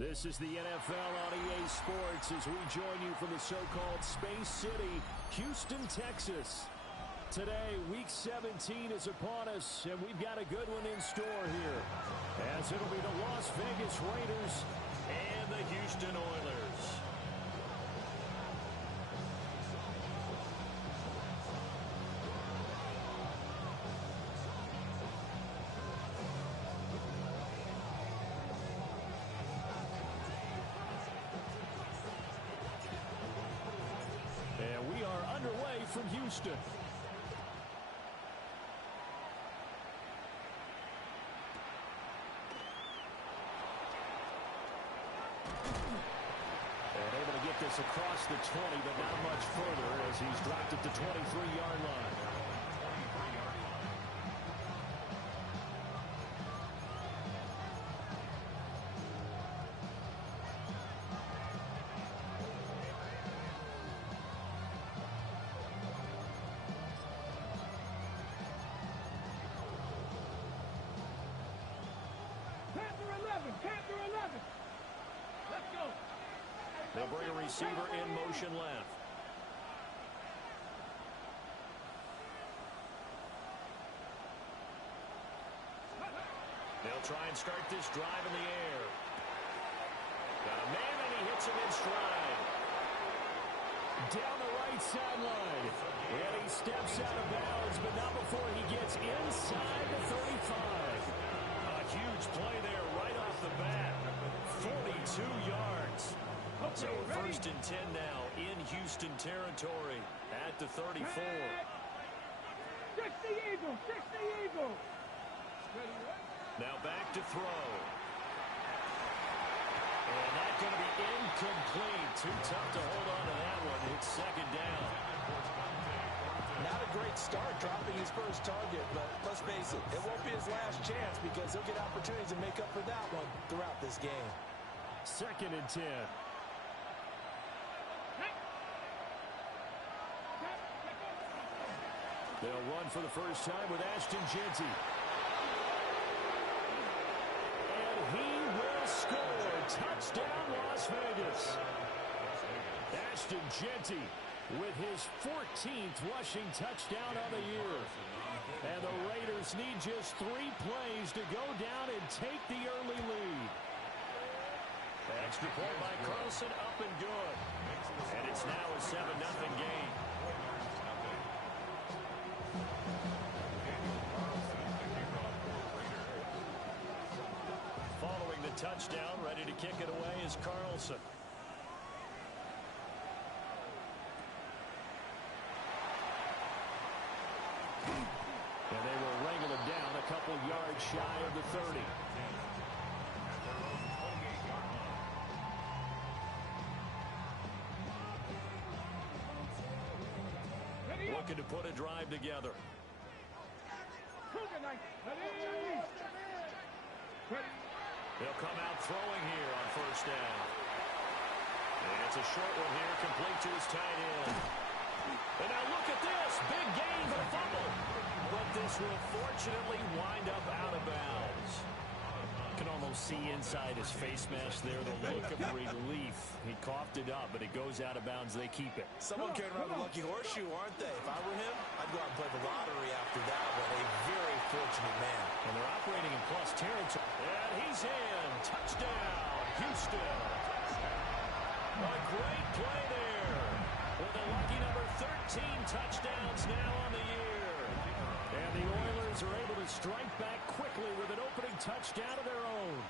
This is the NFL on EA Sports as we join you from the so-called Space City, Houston, Texas. Today, Week 17 is upon us, and we've got a good one in store here, as it'll be the Las Vegas Raiders and the Houston Oilers. And we are underway from Houston. And able to get this across the 20, but not much further as he's dropped at the 23-yard line. They'll bring a receiver in motion left. They'll try and start this drive in the air. Got a man, and he hits him in stride. Down the right sideline. And he steps out of bounds, but not before he gets inside the 35. A huge play there right off the bat. 42 yards. So first and 10 now in Houston territory at the 34. 60 Eagles, 60 Eagles. Now back to throw. And that's going to be incomplete. Too tough to hold on to that one. It's second down. Not a great start dropping his first target, but let's face it, it won't be his last chance because he'll get opportunities to make up for that one throughout this game. Second and 10. They'll run for the first time with Ashton Jeanty. And he will score. Touchdown, Las Vegas. Ashton Jeanty with his 14th rushing touchdown of the year. And the Raiders need just 3 plays to go down and take the early lead. Extra point by Carlson, up and good. And it's now a 7-0 game. Following the touchdown, ready to kick it away is Carlson. And they will wrangle him down a couple yards shy of the 30. Looking to put a drive together. They'll come out throwing here on first down. And it's a short one here, complete to his tight end. And now look at this. Big gain, but a fumble. But this will fortunately wind up out of bounds. You can almost see inside his face mask there the look of relief. He coughed it up, but it goes out of bounds. They keep it. Someone carrying around the lucky horseshoe, aren't they? If I were him, I'd go out and play the lottery after that one. A very fortunate man. And they're operating in plus territory. And he's in. Touchdown, Houston. A great play there. With a lucky number 13 touchdowns now on the year. And the Oilers are able to strike back quickly with an opening touchdown of their own.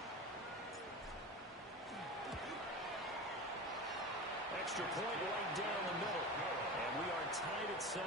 Extra point right down the middle. And we are tied at 7.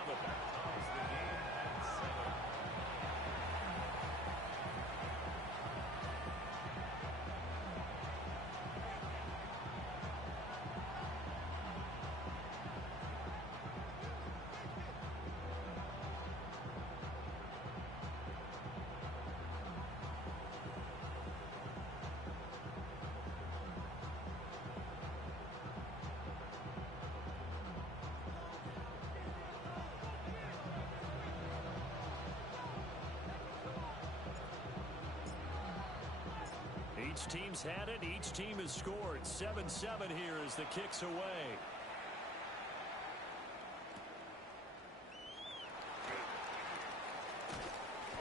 Each team's had it. Each team has scored. 7-7 here as the kick's away.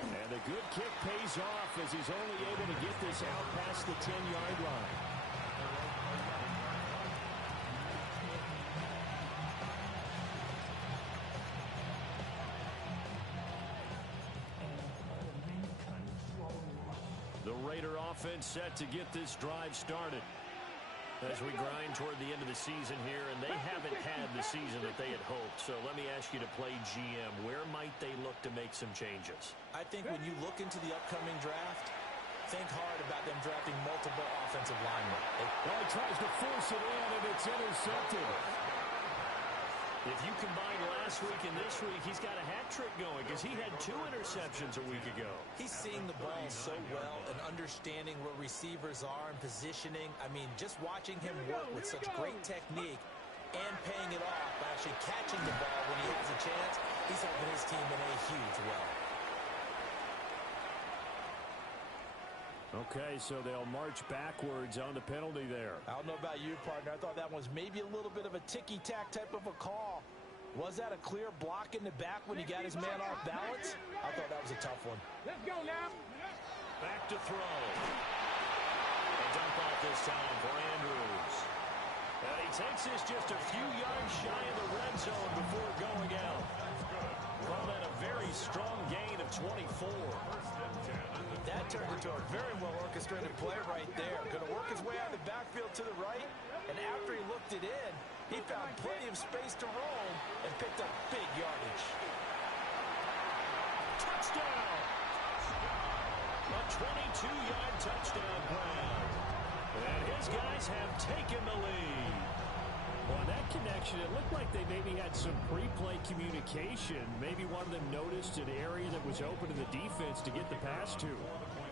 And the good kick pays off as he's only able to get this out past the 10-yard line. The Raider offense set to get this drive started as we grind toward the end of the season here, and they haven't had the season that they had hoped. So let me ask you to play GM. Where might they look to make some changes? I think when you look into the upcoming draft, think hard about them drafting multiple offensive linemen. Oh, he tries to force it in, and it's intercepted. If you combine last week and this week, he's got a hat trick going because he had 2 interceptions a week ago. He's seeing the ball so well and understanding where receivers are and positioning. I mean, just watching him work with such great technique and paying it off by actually catching the ball when he has a chance, he's helping his team in a huge way. Okay, so they'll march backwards on the penalty there. I don't know about you, partner. I thought that was maybe a little bit of a ticky-tack type of a call. Was that a clear block in the back when he got his man off balance? I thought that was a tough one. Let's go now. Back to throw. A dump off this time for Andrews. And he takes this just a few yards shy of the red zone before going out. Call that a very strong gain of 24. That turned into a very well-orchestrated play right there. Going to work his way out of the backfield to the right, and after he looked it in, he found plenty of space to roam and picked up big yardage. Touchdown! A 22-yard touchdown grab. And his guys have taken the lead. Well, that connection, it looked like they maybe had some pre-play communication. Maybe one of them noticed an area that was open to the defense to get the pass to.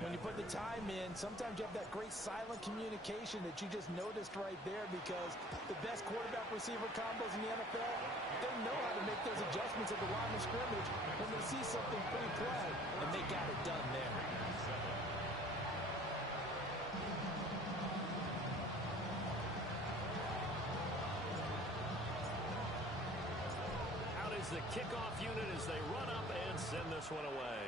When you put the time in, sometimes you have that great silent communication that you just noticed right there, because the best quarterback-receiver combos in the NFL, they know how to make those adjustments at the line of scrimmage when they see something pre-play, and they got it done there. The kickoff unit as they run up and send this one away.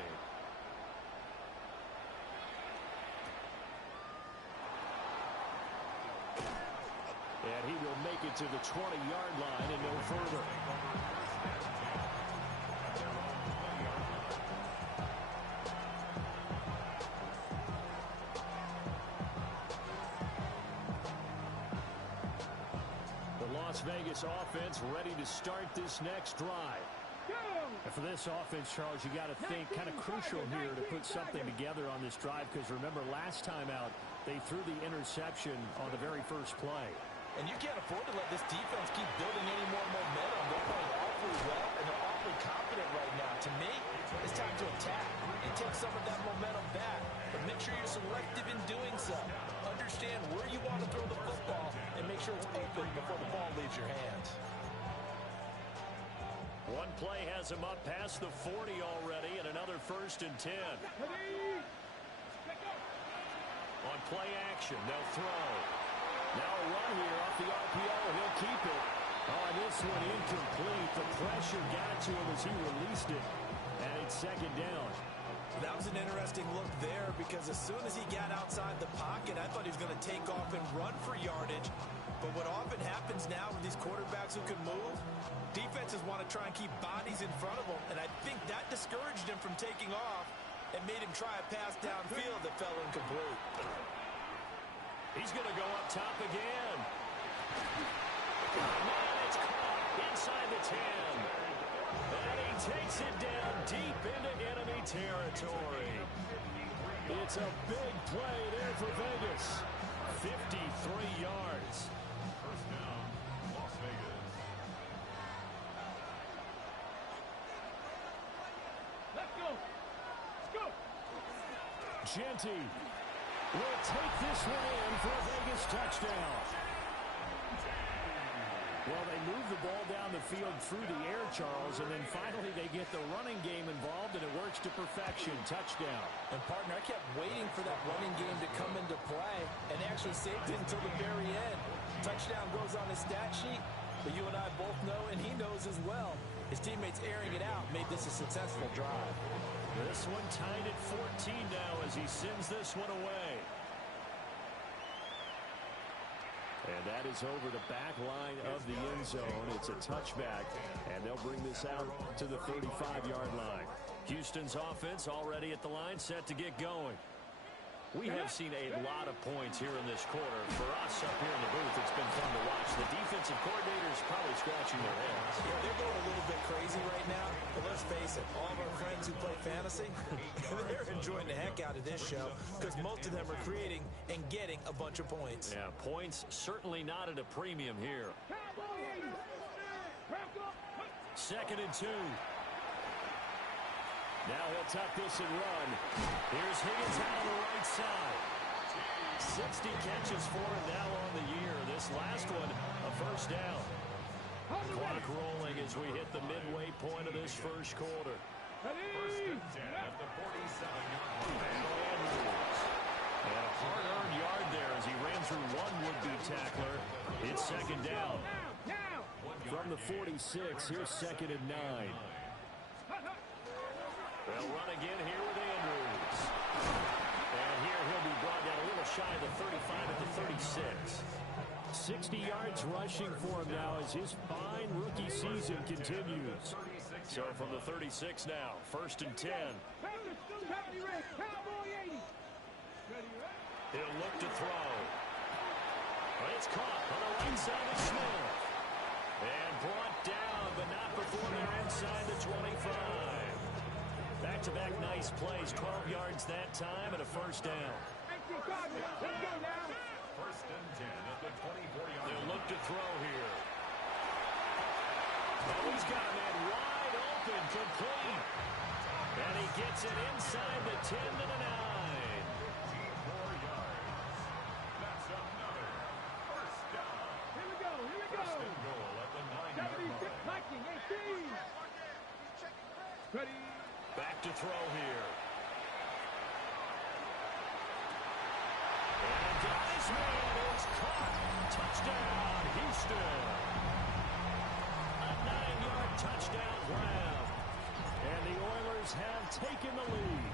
And he will make it to the 20-yard line and no further. Las Vegas offense ready to start this next drive. And for this offense, Charles, you got to think kind of crucial here to put something together on this drive, because remember last time out they threw the interception on the very first play. And you can't afford to let this defense keep building any more momentum. They're playing awfully well, and they're awfully confident right now. To me, it's time to attack and take some of that momentum back. But make sure you're selective in doing so. Understand where you want to throw the football and make sure it's open before the ball leaves your hands. One play has him up past the 40 already, and another 1st and 10. On play action, they'll throw. Now a run here off the RPO, and he'll keep it. Oh, this one incomplete. The pressure got to him as he released it, and it's 2nd down. That was an interesting look there, because as soon as he got outside the pocket, I thought he was going to take off and run for yardage. But what often happens now with these quarterbacks who can move, defenses want to try and keep bodies in front of them, and I think that discouraged him from taking off and made him try a pass downfield that fell incomplete. He's going to go up top again. Man, it's caught inside the 10. And he takes it down deep into enemy territory. It's a big play there for Vegas. 53 yards. First down, Las Vegas. Let's go. Let's go. Genty will take this one in for a Vegas touchdown. Well, they move the ball down the field through the air, Charles, and then finally they get the running game involved, and it works to perfection. Touchdown. And, partner, I kept waiting for that running game to come into play, and they actually saved it until the very end. Touchdown goes on his stat sheet, but you and I both know, and he knows as well, his teammates airing it out made this a successful drive. This one tied at 14 now as he sends this one away. And that is over the back line of the end zone. It's a touchback, and they'll bring this out to the 35-yard line. Houston's offense already at the line, set to get going. We have seen a lot of points here in this quarter. For us up here in the booth, it's been fun to watch. The defensive coordinators probably scratching their heads. Yeah, they're going a little bit crazy right now. But let's face it, all of our friends who play fantasy, they're enjoying the heck out of this show because most of them are creating and getting a bunch of points. Yeah, points certainly not at a premium here. 2nd and 2. Now he'll tuck this and run. Here's Higgins out on the right side. 60 catches for him now on the year. This last one, a first down. Clock rolling as we hit the midway point of this first quarter. First and 10 at the 47-yard line. And a hard-earned yard there as he ran through one would-be tackler. It's 2nd down. From the 46, here's 2nd and 9. They'll run again here with Andrews. And here he'll be brought down a little shy of the 35 at the 36. 60 yards rushing for him now as his fine rookie season continues. So from the 36 now, 1st and 10. He'll look to throw. But it's caught on the right side of Smith. And brought down, but not before they're inside the 25. Back-to-back nice plays, 12 yards that time, and a first down. First and 10 at the 24-yard line. They'll look to throw here. Oh, he's got a man wide open, complete. And he gets it inside the 10 to the 9. 4 yards. That's another first down. First and goal at the 9-yard line. Ready. Back to throw here. And this man is caught. Touchdown, Houston. A 9-yard touchdown grab. And the Oilers have taken the lead.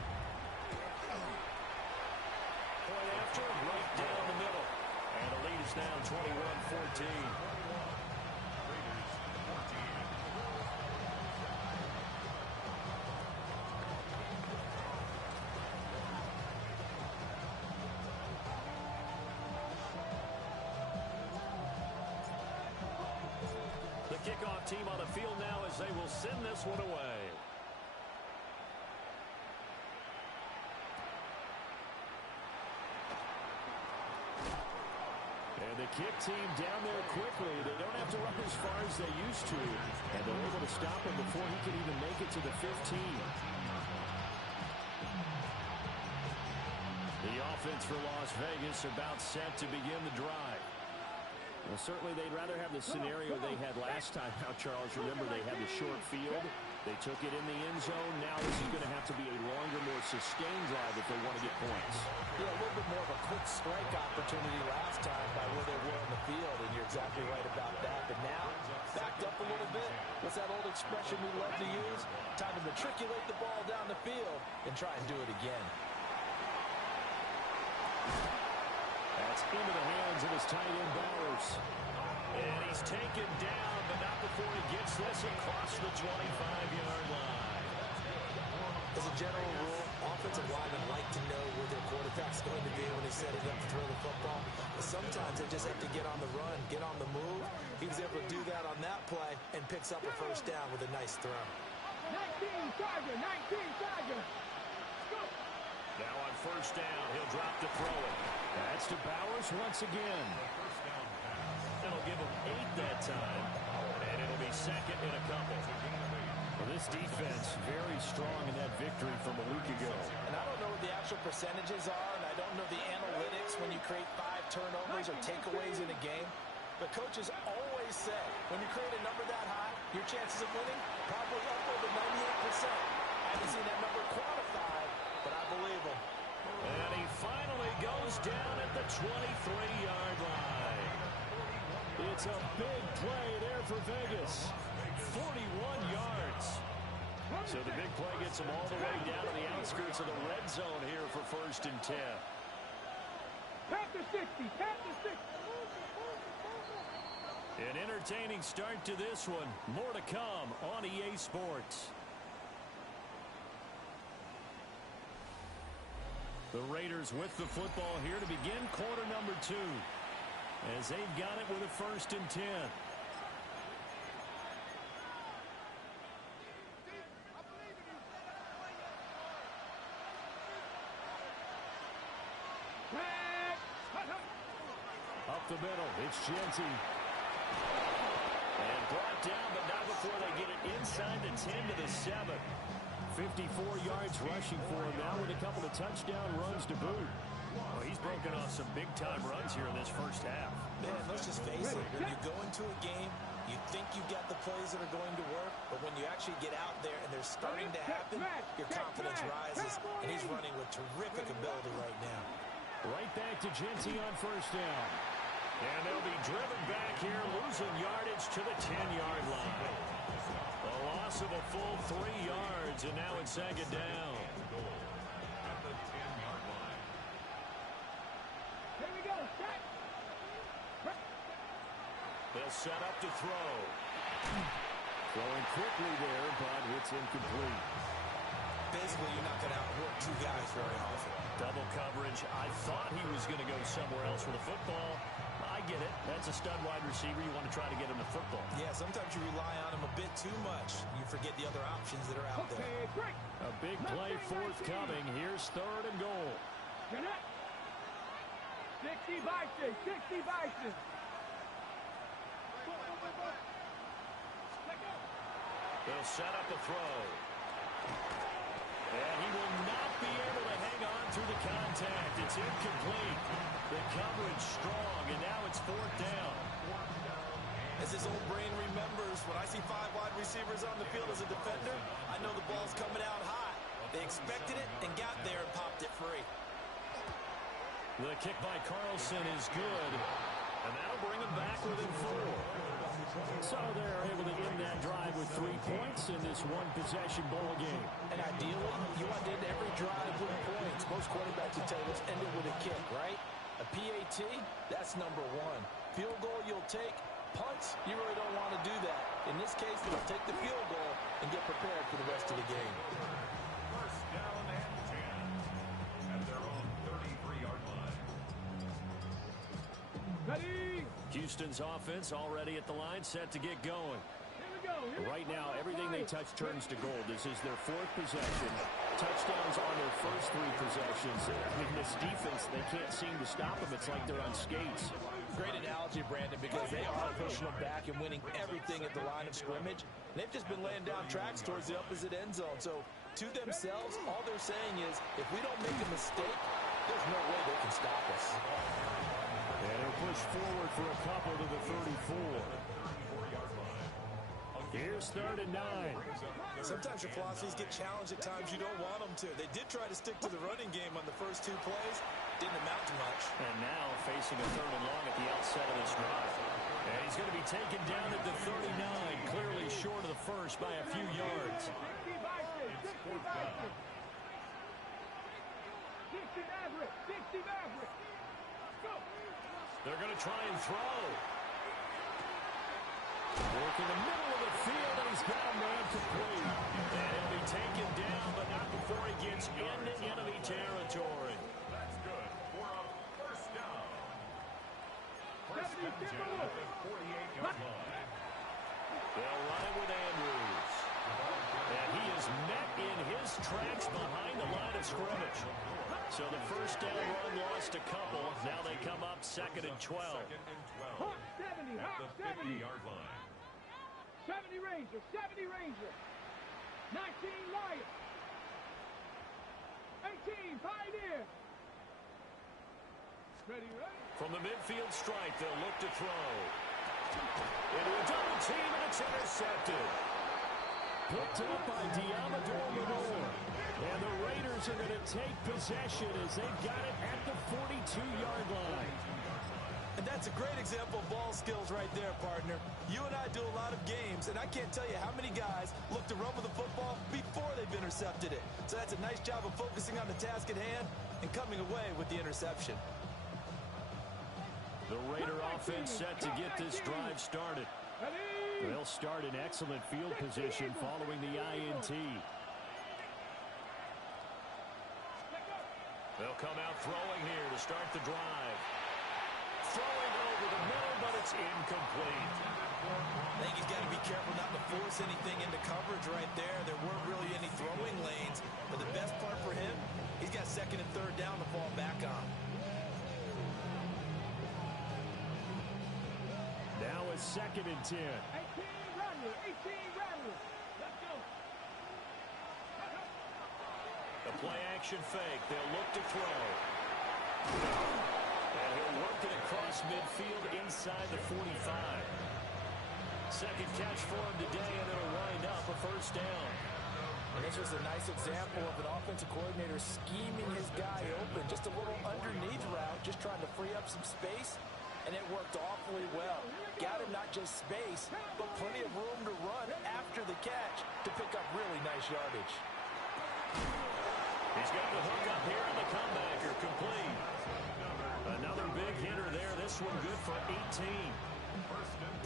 Point after, right down the middle. And the lead is now 21-14. Kickoff team on the field now as they will send this one away. And the kick team down there quickly. They don't have to run as far as they used to. And they're able to stop him before he can even make it to the 15. The offense for Las Vegas about set to begin the drive. Well, certainly they'd rather have the scenario they had last time. Now, Charles, remember they had the short field. They took it in the end zone. Now this is going to have to be a longer, more sustained drive if they want to get points. Yeah, a little bit more of a quick strike opportunity last time by where they were on the field, and you're exactly right about that. But now, backed up a little bit. What's that old expression we love to use? Time to matriculate the ball down the field and try and do it again. That's into the hands of his tight end, Bowers. And he's taken down, but not before he gets this across the 25-yard line. As a general rule, offensive linemen like to know where their quarterback's going to be when he's setting up to throw the football. But sometimes they just have to get on the run, get on the move. He was able to do that on that play and picks up a first down with a nice throw. 19 Tiger. Go. Now on first down, he'll drop to throw it. That's to Bowers once again. It'll give him 8 that time, and it'll be second and a couple. Well, this defense very strong in that victory from a week ago. And I don't know what the actual percentages are, and I don't know the analytics when you create 5 turnovers or takeaways in a game. The coaches always say when you create a number that high, your chances of winning probably up over 98%. I haven't seen that number quantified, but I believe them. And he finally goes down at the 23-yard line. It's a big play there for Vegas. 41 yards. So the big play gets him all the way down to the outskirts of the red zone here for 1st and 10. Tap the 60. Tap the 60. An entertaining start to this one. More to come on EA Sports. The Raiders with the football here to begin quarter number 2. As they've got it with a 1st and 10. Up the middle, it's Genty. And brought down, but not before they get it inside the 10 to the 7. 54 yards rushing for him now with a couple of touchdown runs to boot. Well, he's broken off some big-time runs here in this first half. Man, let's just face it. When you go into a game, you think you got the plays that are going to work, but when you actually get out there and they're starting to happen, your confidence rises, and he's running with terrific ability right now. Right back to Genty on 1st down. And they'll be driven back here, losing yardage to the 10-yard line. A loss of a full 3 yards, and now it's 2nd down. At the 10-yard line. Here we go. Set. They'll set up to throw. Throwing quickly there, but it's incomplete. Basically, you're not going to outwork 2 guys very often. Double coverage. I thought he was going to go somewhere else with the football. I get it. That's a stud wide receiver. You want to try to get him the football. Yeah, sometimes you rely on him a bit too much. You forget the other options that are out there. Okay, break. A big play forthcoming. Here's 3rd and goal. Connect. 60 Bison. 60 Bison. They'll set up a throw. And he will not be able to hang on through the contact. It's incomplete. The coverage strong, and now it's 4th down. As his old brain remembers, when I see 5 wide receivers on the field as a defender, I know the ball's coming out hot. They expected it and got there and popped it free. The kick by Carlson is good, and that'll bring him back within 4. So they're able to end that drive with 3 points in this one-possession ball game. And ideally, you want to end every drive with points. Most quarterbacks would tell us end it with a kick, right? A PAT, that's number 1. Field goal you'll take. Punts, you really don't want to do that. In this case, they'll take the field goal and get prepared for the rest of the game. 1st down and 10 at their own 33-yard line. Ready. Houston's offense already at the line, set to get going. Here we go. Here we Right go. now, everything they touch turns to gold. This is their 4th possession. Touchdowns on their first 3 possessions. I mean, this defense, they can't seem to stop them. It's like they're on skates. Great analogy, Brandon, because they are pushing them back and winning everything at the line of scrimmage. They've just been laying down tracks towards the opposite end zone. So, to themselves, all they're saying is, if we don't make a mistake, there's no way they can stop us. And he'll push forward for a couple to the 34. Here's 3rd and 9. Sometimes your philosophies get challenged at times you don't want them to. They did try to stick to the running game on the first 2 plays. Didn't amount to much. And now facing a 3rd and long at the outset of this drive. And he's going to be taken down at the 39, clearly short of the first by a few yards. 60 Bison. 60 Bison. 60 Maverick. 60 Maverick. Go. They're going to try and throw. Work in the middle of the field, and he's got a man complete. And he'll be taken down, but not before he gets into enemy territory. That's good for a 1st down. 1st and 10 at the 48-yard line. They'll run it with Andrews. And he is met in his tracks behind the line of scrimmage. So the 1st down run lost a couple. Now they come up 2nd and 12. 2nd and 12 Hawk 70. at Hawk the 70. 50-yard line. 70 Ranger. 70 Ranger. 19 Lion. 18 Pioneer. Ready, ready. From the midfield stripe, they'll look to throw. Into a double team, and it's intercepted. Picked up by Diamador Manor. And the Raiders are going to take possession as they've got it at the 42-yard line. And that's a great example of ball skills right there, partner. You and I do a lot of games, and I can't tell you how many guys look to run with the football before they've intercepted it. So that's a nice job of focusing on the task at hand and coming away with the interception. The Raider offense set to get this drive started. They'll start in excellent field position following the INT. They'll come out throwing here to start the drive. Throwing over the middle, but it's incomplete. I think he's got to be careful not to force anything into coverage right there. There weren't really any throwing lanes. But the best part for him, he's got second and third down to fall back on. Now a 2nd and 10. 18 Rattler. Let's go. The play action fake. They'll look to throw. And he'll work it across midfield inside the 45. Second catch for him today, and it'll wind up a first down. And this was a nice example of an offensive coordinator scheming his guy open. Just a little underneath route, just trying to free up some space, and it worked awfully well. Got him not just space, but plenty of room to run after the catch to pick up really nice yardage. He's got the hook up here, and the comebacker complete. Another big hitter there. This one good for 18.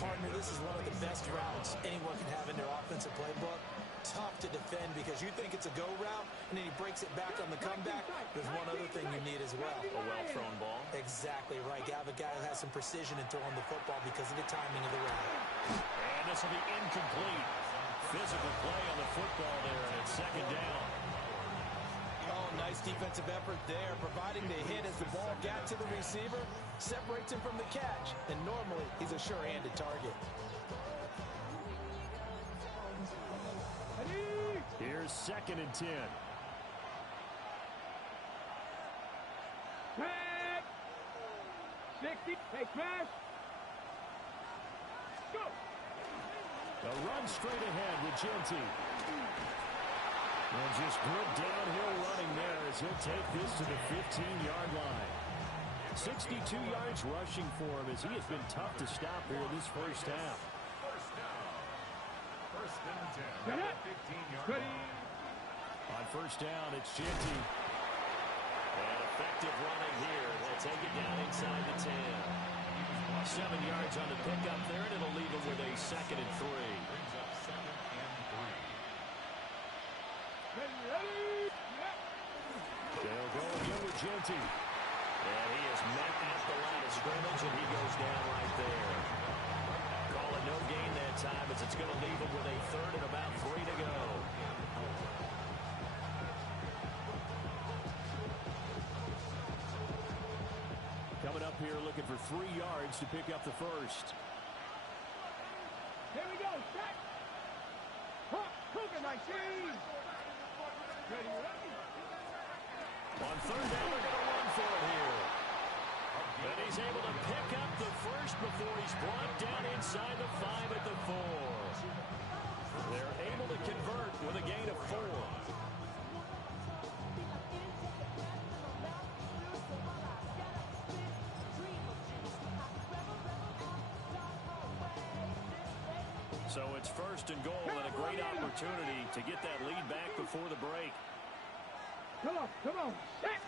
Partner, this is one of the best routes anyone can have in their offensive playbook. Tough to defend because you think it's a go route, and then he breaks it back on the comeback. There's one other thing you need as well. A well-thrown ball. Exactly right. You have a guy who has some precision in throwing the football because of the timing of the route. And this will be incomplete. Physical play on the football there, and it's 2nd down. Oh, nice defensive effort there, providing the hit as the ball got to the receiver, separates him from the catch, and normally he's a sure-handed target. Here's 2nd and 10. Back. 60. Take smash. Go. A run straight ahead with Genty. And just good downhill running there as he'll take this to the 15-yard line. 62 yards rushing for him as he has been tough to stop here in this first half. First and 10. 15-yard line. On first down, it's Genty. And effective running here. They'll take it down inside the 10. 7 yards on the pickup there, and it'll leave him with a 2nd and 3. Brings up 2nd and 3. Ready. They'll go again with Genty. And he is met at the line of scrimmage, and he goes down right there. Call it no gain that time as it's going to leave him with a 3rd and about 3 to go. Coming up here looking for 3 yards to pick up the first. Here we go. Set. Cougar 19. Ready. On 3rd down, they're going to run for it here. And he's able to pick up the first before he's brought down inside the 5 at the 4. They're able to convert with a gain of 4. So it's 1st and goal and a great opportunity to get that lead back before the break. Come on. Set.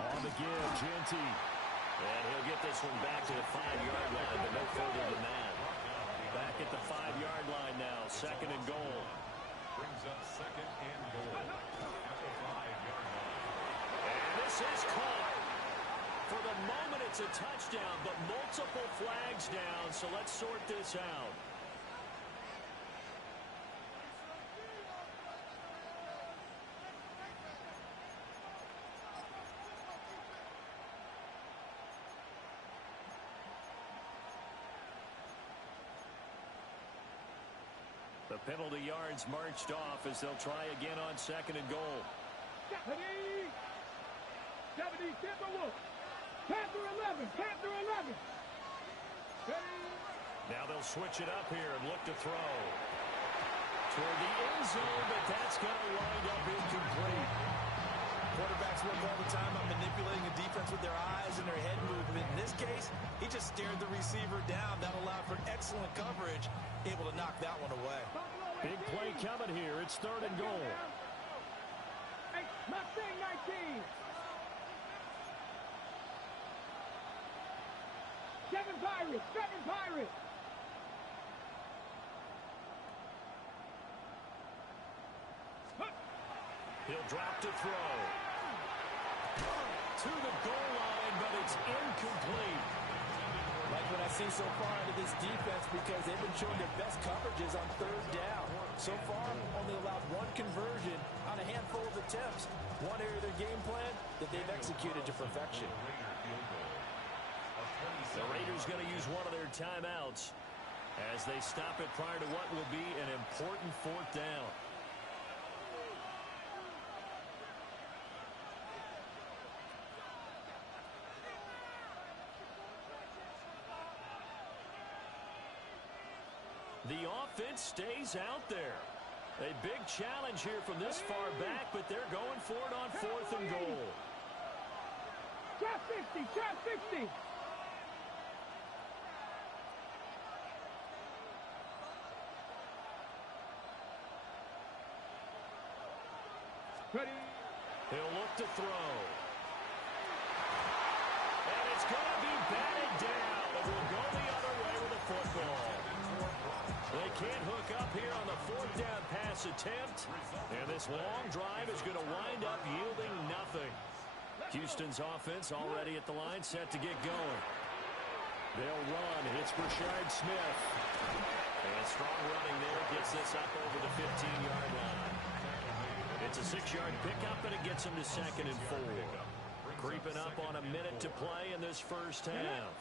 On the give, Genty. And he'll get this one back to the 5-yard line, but no further than that. Back at the 5-yard line now, 2nd and goal. Brings up 2nd and goal at the 5-yard line. And this is caught. For the moment, it's a touchdown, but multiple flags down, so let's sort this out. The penalty yards marched off as they'll try again on 2nd and goal. 70. 70. Timberwolves. Panther 11. He'll switch it up here and look to throw. Toward the end zone, but that's going to wind up incomplete. Quarterbacks work all the time on manipulating the defense with their eyes and their head movement. In this case, he just stared the receiver down. That allowed for excellent coverage, able to knock that one away. Big play coming here. It's 3rd and goal. Hey, Mustang 19. 7 Pirates, 7 Pirates. He'll drop to throw. To the goal line, but it's incomplete. Like what I've seen so far out of this defense, because they've been showing their best coverages on 3rd down. So far, only allowed 1 conversion on a handful of attempts. One area of their game plan that they've executed to perfection. The Raiders going to use one of their timeouts as they stop it prior to what will be an important 4th down. The offense stays out there. A big challenge here from this far back, but they're going for it on 4th and goal. Trap 60, trap 60. Ready. He'll look to throw. And it's going to be batted down. It will go the other way with the football. They can't hook up here on the 4th down pass attempt. And this long drive is going to wind up yielding nothing. Houston's offense already at the line, set to get going. They'll run. It's Brashard Smith. And strong running there gets this up over the 15-yard line. It's a 6-yard pickup, and it gets him to 2nd and 4. Creeping up on a minute to play in this first half.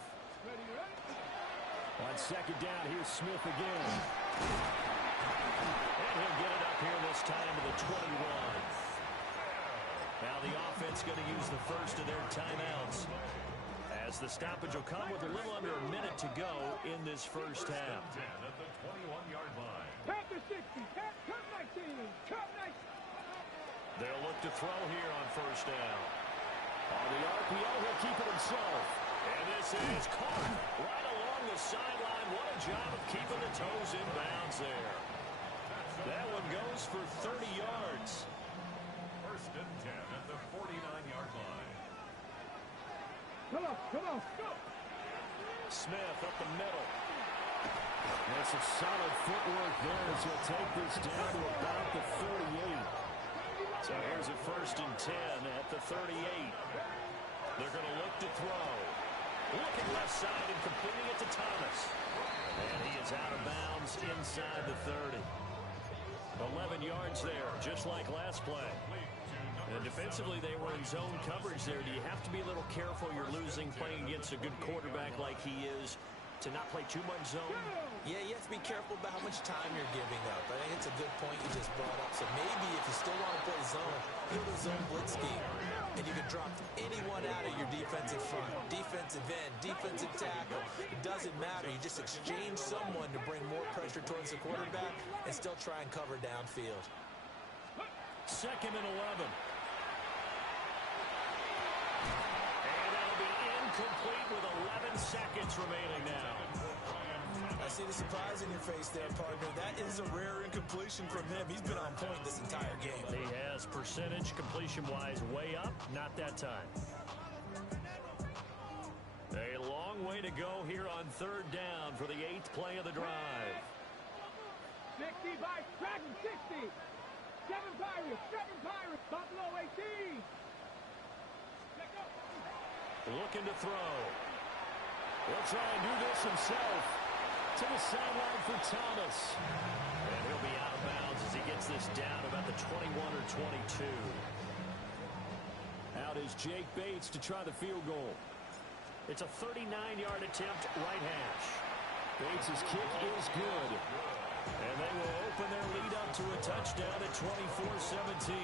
On 2nd down, here's Smith again. And he'll get it up here this time to the 21. Now the offense going to use the first of their timeouts, as the stoppage will come with a little under a minute to go in this first half. At the 21-yard line. Panther 60, Cup 19, Cup 19. They'll look to throw here on 1st down. On the RPO, he'll keep it himself. And this is caught right along the sideline. What a job of keeping the toes in bounds there. That one goes for 30 yards. 1st and 10 at the 49-yard line. Come on, come on, go. Smith up the middle. That's some solid footwork there as he'll take this down to about the 38. So here's a 1st and 10 at the 38. They're going to look to throw. Looking left side and completing it to Thomas. And he is out of bounds inside the 30. 11 yards there, just like last play. And defensively, they were in zone coverage there. Do you have to be a little careful? You're losing playing against a good quarterback like he is to not play too much zone? Yeah, you have to be careful about how much time you're giving up. I think it's a good point you just brought up. So maybe if you still want to play zone, go to zone blitz scheme. And you can drop anyone out of your defensive front. Defensive end, defensive tackle. It doesn't matter. You just exchange someone to bring more pressure towards the quarterback and still try and cover downfield. 2nd and 11. And that'll be incomplete with 11 seconds remaining now. I see the surprise in your face there, partner. That is a rare incompletion from him. He's been on point this entire game. He has percentage completion-wise way up. Not that time. A long way to go here on 3rd down for the 8th play of the drive. 60 by Dragon 60. 7 Pirates, Buffalo 18. Looking to throw. He'll try and do this himself. To the sideline for Thomas. And he'll be out of bounds as he gets this down about the 21 or 22. Out is Jake Bates to try the field goal. It's a 39-yard attempt, right hash. Bates' kick is good. And they will open their lead up to a touchdown at 24-17.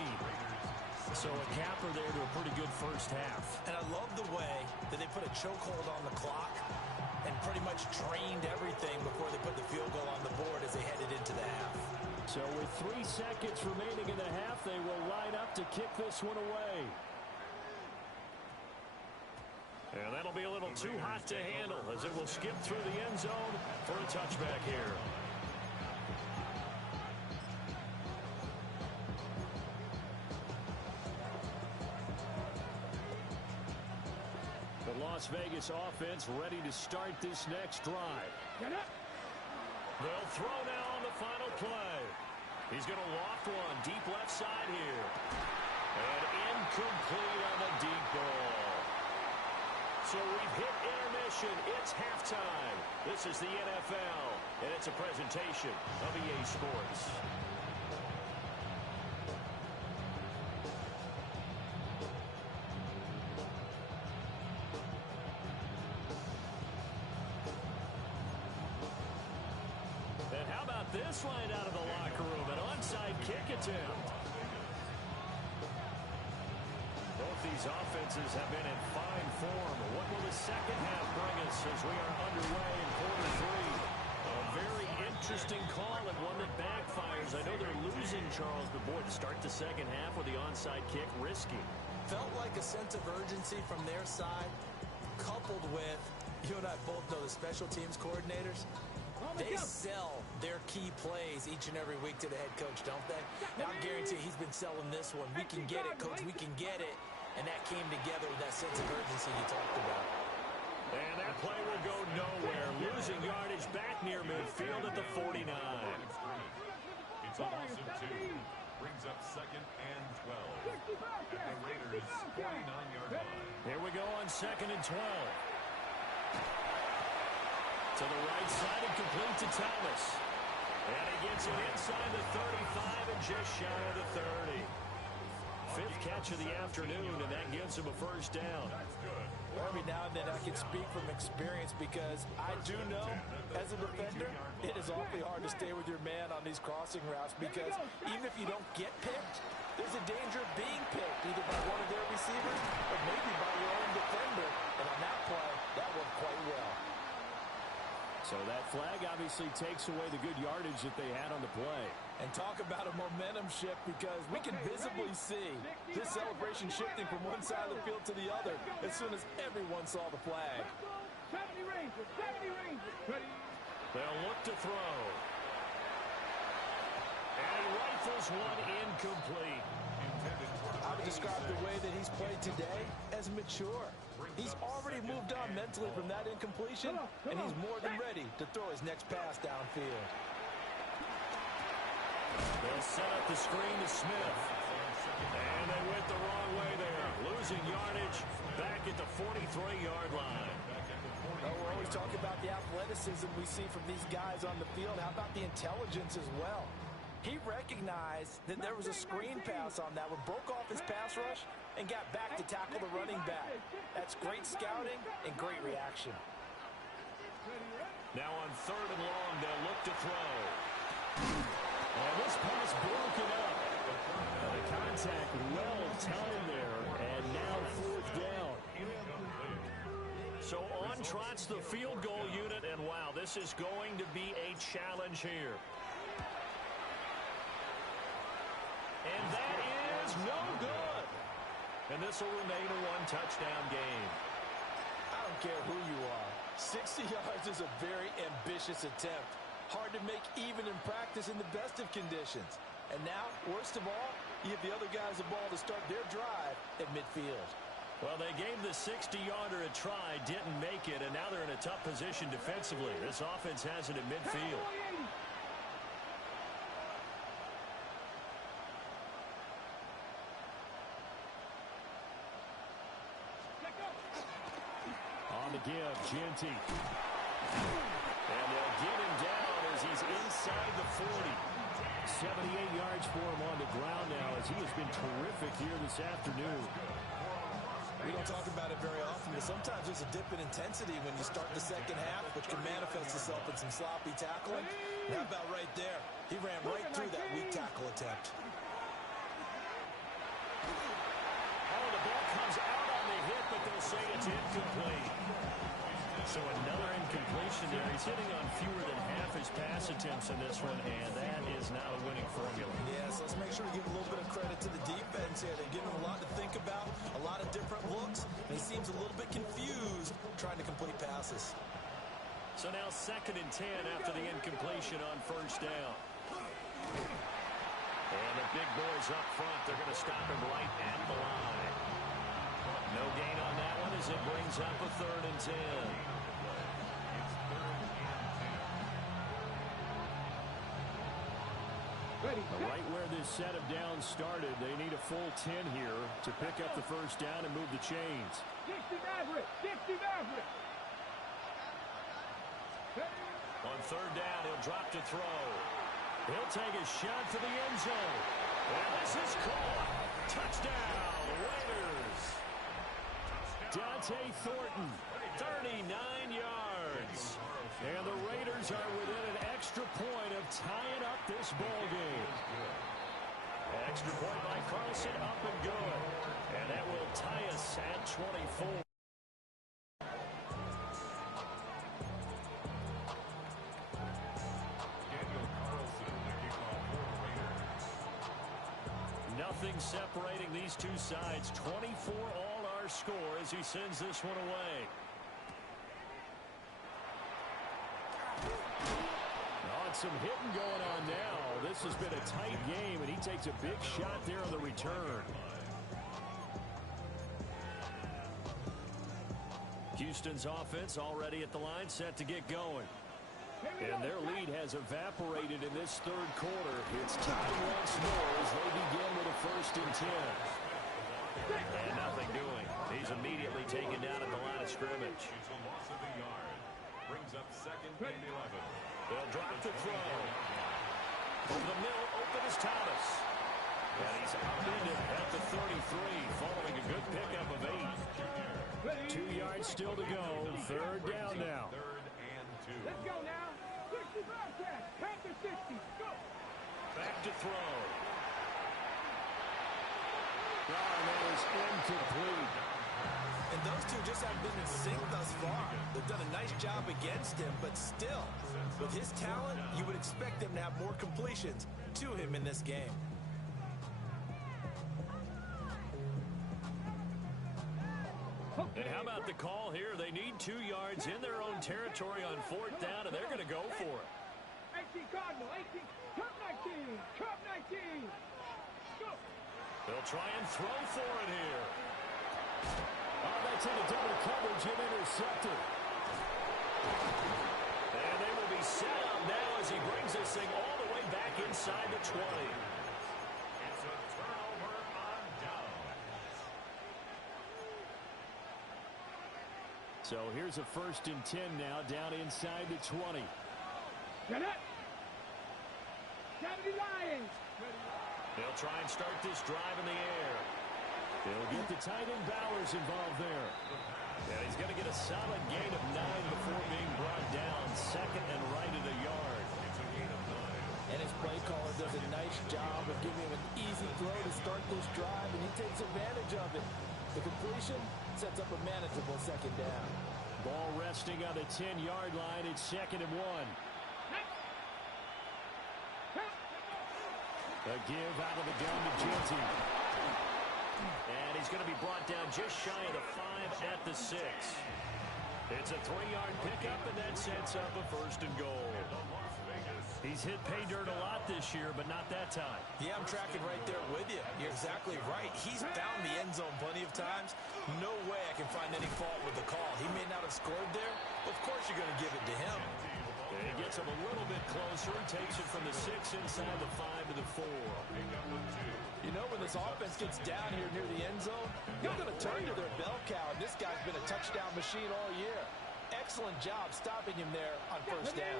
So a capper there to a pretty good first half. And I love the way that they put a chokehold on the clock and pretty much just drained everything before they put the field goal on the board as they headed into the half. So with 3 seconds remaining in the half, they will line up to kick this one away. And that'll be a little too hot to handle as it will skip through the end zone for a touchback here. The Las Vegas offense ready to start this next drive. They'll throw now on the final play. He's going to loft one deep left side here. And incomplete on the deep ball. So we've hit intermission. It's halftime. This is the NFL, and it's a presentation of EA Sports. And how about this line out of the locker room? An onside kick attempt. Both these offenses have been in fine form. What will the second half bring us as we are underway in quarter 3? A very interesting call and one that backfires. I know they're losing, Charles, but boy, to start the second half with the onside kick, risky. Felt like a sense of urgency from their side, coupled with, you and I both know the special teams coordinators. They sell their key plays each and every week to the head coach, don't they? Now, I guarantee he's been selling this one. We can get it, coach. We can get it. And that came together with that sense of urgency you talked about. And that play will go nowhere. Losing yardage back near midfield at the 49. It's a loss of 2. Brings up 2nd and 12. At the Raiders' 49-yard line. Here we go on 2nd and 12. To the right side and complete to Thomas. And he gets it inside the 35 and just shy of the 30. 5th catch of the afternoon, and that gives him a first down. Every now and then I can speak from experience because I do know, as a defender, it is awfully hard to stay with your man on these crossing routes because even if you don't get picked, there's a danger of being picked either by one of their receivers or maybe by your own defender. And on that play, that worked quite well. So that flag obviously takes away the good yardage that they had on the play. And talk about a momentum shift because we can visibly see this celebration shifting from one side of the field to the other as soon as everyone saw the flag. 70 Rangers, 70 Rangers. They'll look to throw. And he rifles one incomplete. I would describe the way that he's played today as mature. He's already moved on mentally from that incompletion, and he's more than ready to throw his next pass downfield. They'll set up the screen to Smith. And they went the wrong way there. Losing yardage back at the 43-yard line. Oh, we're always talking about the athleticism we see from these guys on the field. How about the intelligence as well? He recognized that there was a screen pass on that one, broke off his pass rush, and got back to tackle the running back. That's great scouting and great reaction. Now on 3rd and long, they'll look to throw. And this pass broken up. The contact well timed there, and now 4th down. So on trots the field goal unit, and wow, this is going to be a challenge here. And that is no good. And this will remain a 1-touchdown game. I don't care who you are. 60 yards is a very ambitious attempt. Hard to make even in practice in the best of conditions. And now, worst of all, you give the other guys the ball to start their drive at midfield. Well, they gave the 60-yarder a try, didn't make it, and now they're in a tough position defensively. This offense has it at midfield. On the give, Ginty. And they'll get him down as he's inside the 40. 78 yards for him on the ground now as he has been terrific here this afternoon. We don't talk about it very often, but sometimes there's a dip in intensity when you start the second half, which can manifest itself in some sloppy tackling. And how about right there? He ran right through that weak tackle attempt. Oh, the ball comes out on the hit, but they'll say it's incomplete. So another incompletion there. He's hitting on fewer than half his pass attempts in this one, and that is not a winning formula. Yeah, so let's make sure we give a little bit of credit to the defense here. They're giving him a lot to think about, a lot of different looks, and he seems a little bit confused trying to complete passes. So now 2nd and 10 after the incompletion on first down. And the big boys up front, they're going to stop him right at the line. No gain on that one as it brings up a 3rd and 10. Right where this set of downs started, they need a full 10 here to pick up the first down and move the chains. 60 Maverick! 60 Maverick! On 3rd down, he'll drop to throw. He'll take a shot to the end zone. And this is caught. Touchdown, Raiders. Dante Thornton, 39 yards. And the Raiders are within an extra point of tying up this ball game. Extra point by Carlson, up and good. And that will tie us at 24. Nothing separating these two sides. 24 all our score as he sends this one away. Some hitting going on now. This has been a tight game, and he takes a big shot there on the return. Houston's offense already at the line, set to get going. And their lead has evaporated in this 3rd quarter. It's tied once more as they begin with a 1st and 10. And nothing doing. He's immediately taken down at the line of scrimmage. It's a loss of a yard. Brings up 2nd and 11. They'll drop the throw. Over the middle, open is Thomas. And he's upended at the 33, following a good pickup of 8. 2 yards still to go. 3rd down now. 3rd and 2. Let's go now. 60 Bearcats. Panther 60. Go. Back to throw. And that is incomplete. And those two just haven't been in sync thus far. They've done a nice job against him, but still, with his talent, you would expect them to have more completions to him in this game. And how about the call here? They need 2 yards in their own territory on 4th down, and they're going to go for it. 18 Cardinal, 18, Cup 19, Cup 19. Go. They'll try and throw for it here. Oh, that's into double coverage and intercepted. And they will be set up now as he brings this thing all the way back inside the 20. It's a turnover on downs. So here's a 1st and 10 now down inside the 20. Get it. 70 Lions. They'll try and start this drive in the air. They'll get the tight end Bowers involved there. And he's going to get a solid gain of 9 before being brought down. 2nd and right at a yard. It's a gain of 9. And his play caller does a nice job of giving him an easy throw to start this drive, and he takes advantage of it. The completion sets up a manageable 2nd down. Ball resting on the 10-yard line. It's 2nd and 1. A give out of the gun to Jeanty. And he's going to be brought down just shy of the 5 at the 6. It's a 3-yard pickup, and that sets up a 1st and goal. He's hit pay dirt a lot this year, but not that time. Yeah, I'm tracking right there with you. You're exactly right. He's found the end zone plenty of times. No way I can find any fault with the call. He may not have scored there. Of course you're going to give it to him. And he gets him a little bit closer. He takes it from the 6 inside the 5 to the 4. You know, when this offense gets down here near the end zone, they're going to turn to their bell cow, and this guy's been a touchdown machine all year. Excellent job stopping him there on 1st down.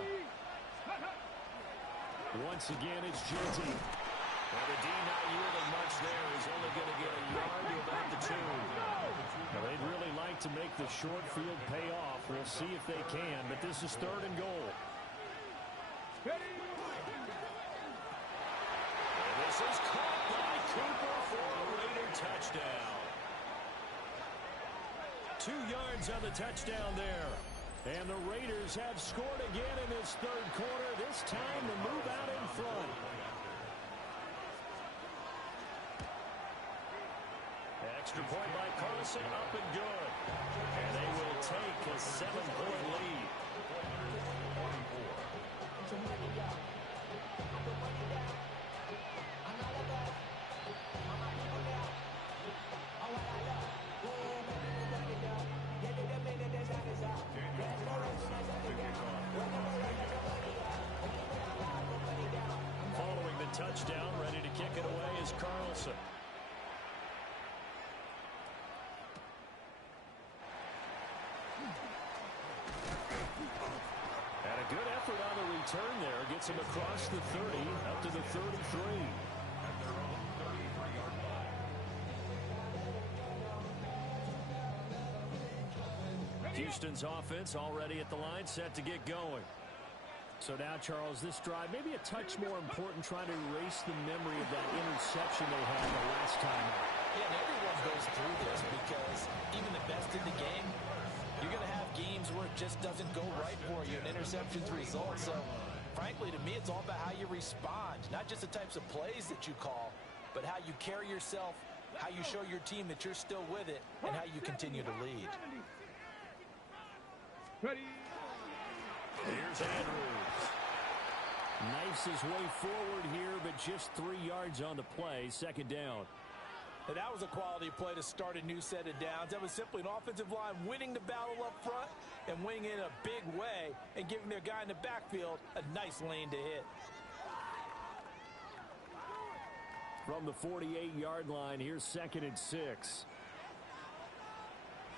Once again, it's Jeanty. And the D not yielding much there. He's only going to get a yard to about the 2. Now, they'd really like to make the short field pay off. We'll see if they can, but this is 3rd and goal. And this is caught by Cooper for a Raider touchdown. 2 yards on the touchdown there. And the Raiders have scored again in this third quarter, this time to move out in front. Extra point by Carlson, up and good. And they will take a 7-point lead. Following the touchdown, ready to kick it away is Carlson. And a good effort on the return there. Gets him across the 30, up to the 33. Houston's offense already at the line, set to get going. So now, Charles, this drive maybe a touch more important, trying to erase the memory of that interception they had the last time out. Yeah, and everyone goes through this because even the best in the game, you're going to have games where it just doesn't go right for you, and interceptions result. So, frankly, to me, it's all about how you respond, not just the types of plays that you call, but how you carry yourself, how you show your team that you're still with it, and how you continue to lead. Ready. Here's Andrews. Knifes his way forward here, but just 3 yards on the play. Second down. And that was a quality play to start a new set of downs. That was simply an offensive line winning the battle up front and winning in a big way and giving their guy in the backfield a nice lane to hit. From the 48-yard line, here's 2nd and 6.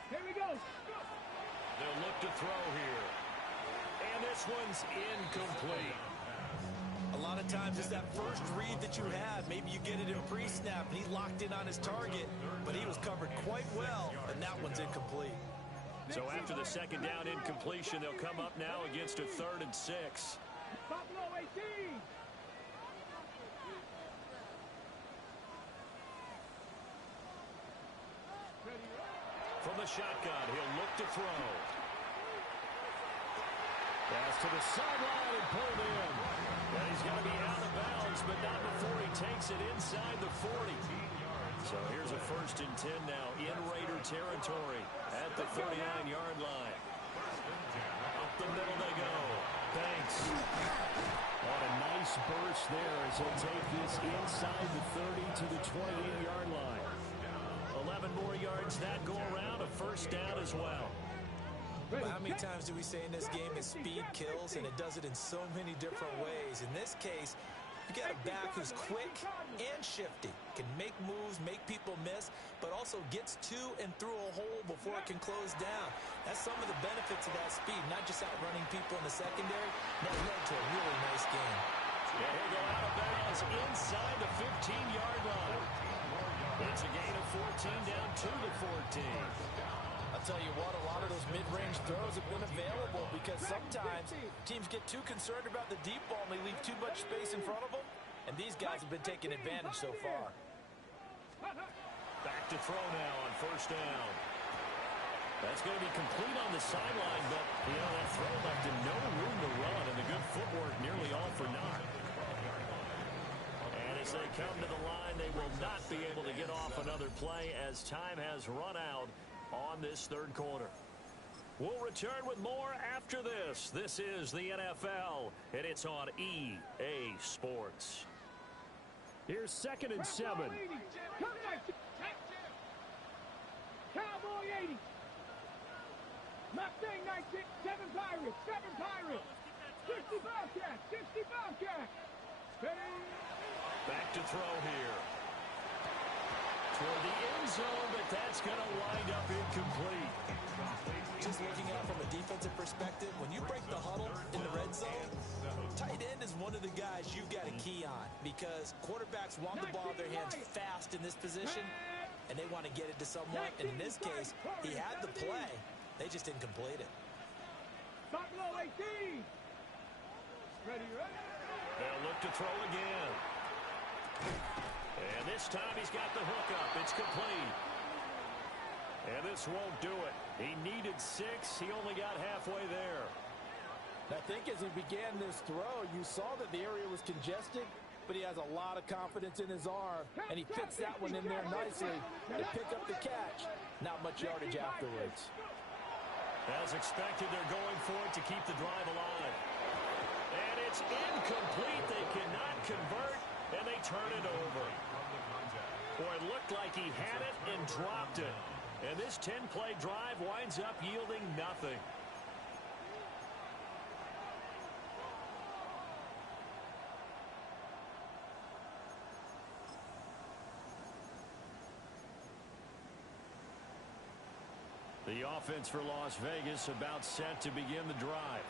Here we go. They'll look to throw here. And this one's incomplete. A lot of times it's that first read that you have. Maybe you get it in pre-snap, and he locked in on his target, but he was covered quite well, and that one's incomplete. So after the second down incompletion, they'll come up now against a 3rd and 6. Buffalo 18. From the shotgun, he'll look to throw. Pass to the sideline and pulled in. And he's going to be out of bounds, but not before he takes it inside the 40. So here's a 1st and 10 now in Raider territory at the 39-yard line. Up the middle they go. Banks. On a nice burst there as he'll take this inside the 30 to the 28-yard line. 11 more yards that go around, a 1st down as well. But how many times do we say in this game that speed kills, and it does it in so many different ways? In this case, you got a back who's quick and shifty, can make moves, make people miss, but also gets to and through a hole before it can close down. That's some of the benefits of that speed, not just outrunning people in the secondary. That led to a really nice game. Yeah, he'll go out of bounds inside the 15-yard line. It's a gain of 14 down to the 14. I'll tell you what, a lot of those mid-range throws have been available because sometimes teams get too concerned about the deep ball and they leave too much space in front of them, and these guys have been taking advantage so far. Back to throw now on 1st down. That's going to be complete on the sideline, but, that throw left him no room to run, and the good footwork nearly all for naught. And as they come to the line, they will not be able to get off another play as time has run out on this 3rd quarter. We'll return with more after this. This is the NFL, and it's on EA Sports. Here's 2nd and 7. Cowboy 80. Mustang 19. 7 Pirates. 7 Pirates. 60 Bobcats. 60 Bobcats. Back to throw here. Toward the end zone, but that's going to wind up incomplete. Just looking at it from a defensive perspective, when you break the huddle in the red zone, tight end is one of the guys you've got to key on because quarterbacks want the ball in their hands fast in this position, and they want to get it to someone. And in this case, he had the play. They just didn't complete it. Buffalo 18. Ready. They'll look to throw again. And this time he's got the hook up. It's complete. And this won't do it. He needed 6. He only got halfway there. I think as he began this throw, you saw that the area was congested, but he has a lot of confidence in his arm, and he fits that one in there nicely to pick up the catch. Not much yardage afterwards. As expected, they're going for it to keep the drive alive. And it's incomplete. They cannot convert, and they turn it over. Boy, it looked like he had it and dropped it. And this 10-play drive winds up yielding nothing. The offense for Las Vegas about set to begin the drive.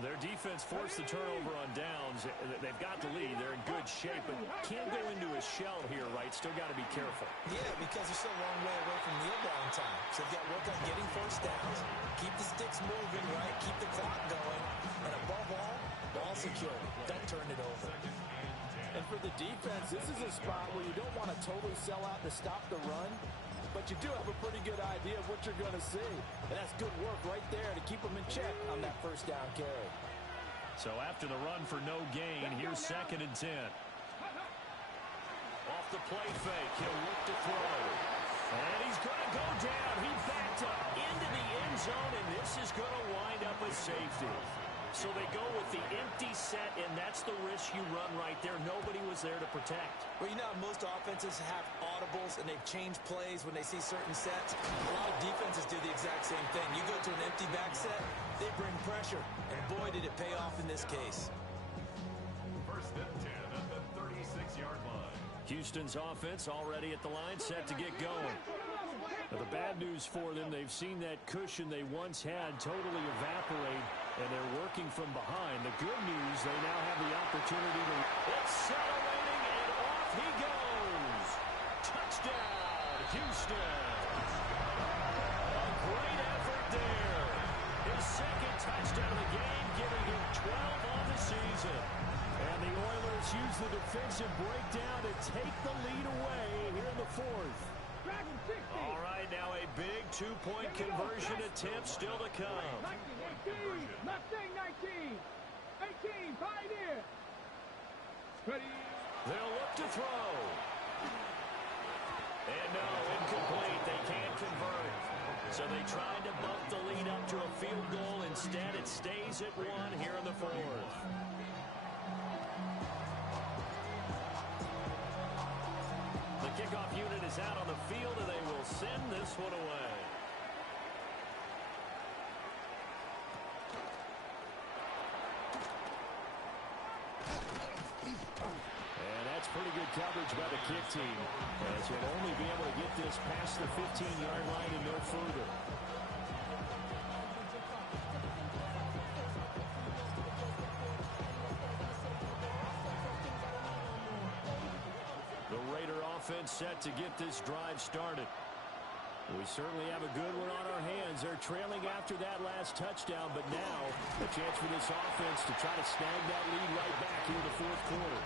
Their defense forced the turnover on downs. They've got the lead. They're in good shape, but can't go into a shell here, right? Still got to be careful. Yeah, because they're still a long way away from kneel down time. So they've got to work on getting first downs, keep the sticks moving, right? Keep the clock going. And above all, ball secure. Don't turn it over. And for the defense, this is a spot where you don't want to totally sell out to stop the run, but you do have a pretty good idea of what you're going to see. And that's good work right there to keep them in check on that first down carry. So after the run for no gain, here's 2nd and 10. Off the play fake, he'll look to throw. And he's going to go down. He backed up into the end zone, and this is going to wind up a safety. So they go with the empty set, and that's the risk you run right there. Nobody was there to protect. Well, you know, most offenses have audibles, and they've changed plays when they see certain sets. A lot of defenses do the exact same thing. You go to an empty back set, they bring pressure. And boy, did it pay off in this case. 1st and 10 at the 36-yard line. Houston's offense already at the line, set to get going. Now, the bad news for them, they've seen that cushion they once had totally evaporate, and they're working from behind. The good news, they now have the opportunity to... Accelerating, and off he goes. Touchdown, Houston. A great effort there. His 2nd touchdown of the game, giving him 12 on the season. And the Oilers use the defensive breakdown to take the lead away here in the 4th. All right, now a big 2-point conversion attempt still to come. 19, Mustang 19, 18, Pioneer. Ready. They'll look to throw. And no, incomplete. They can't convert. So they tried to bump the lead up to a field goal. Instead, it stays at 1 here in the 4th. The kickoff unit is out on the field, and they will send this one away. And that's pretty good coverage by the kick team, as he'll only be able to get this past the 15-yard line and no further. Offense set to get this drive started. We certainly have a good one on our hands. They're trailing after that last touchdown, but now a chance for this offense to try to snag that lead right back here in the 4th quarter.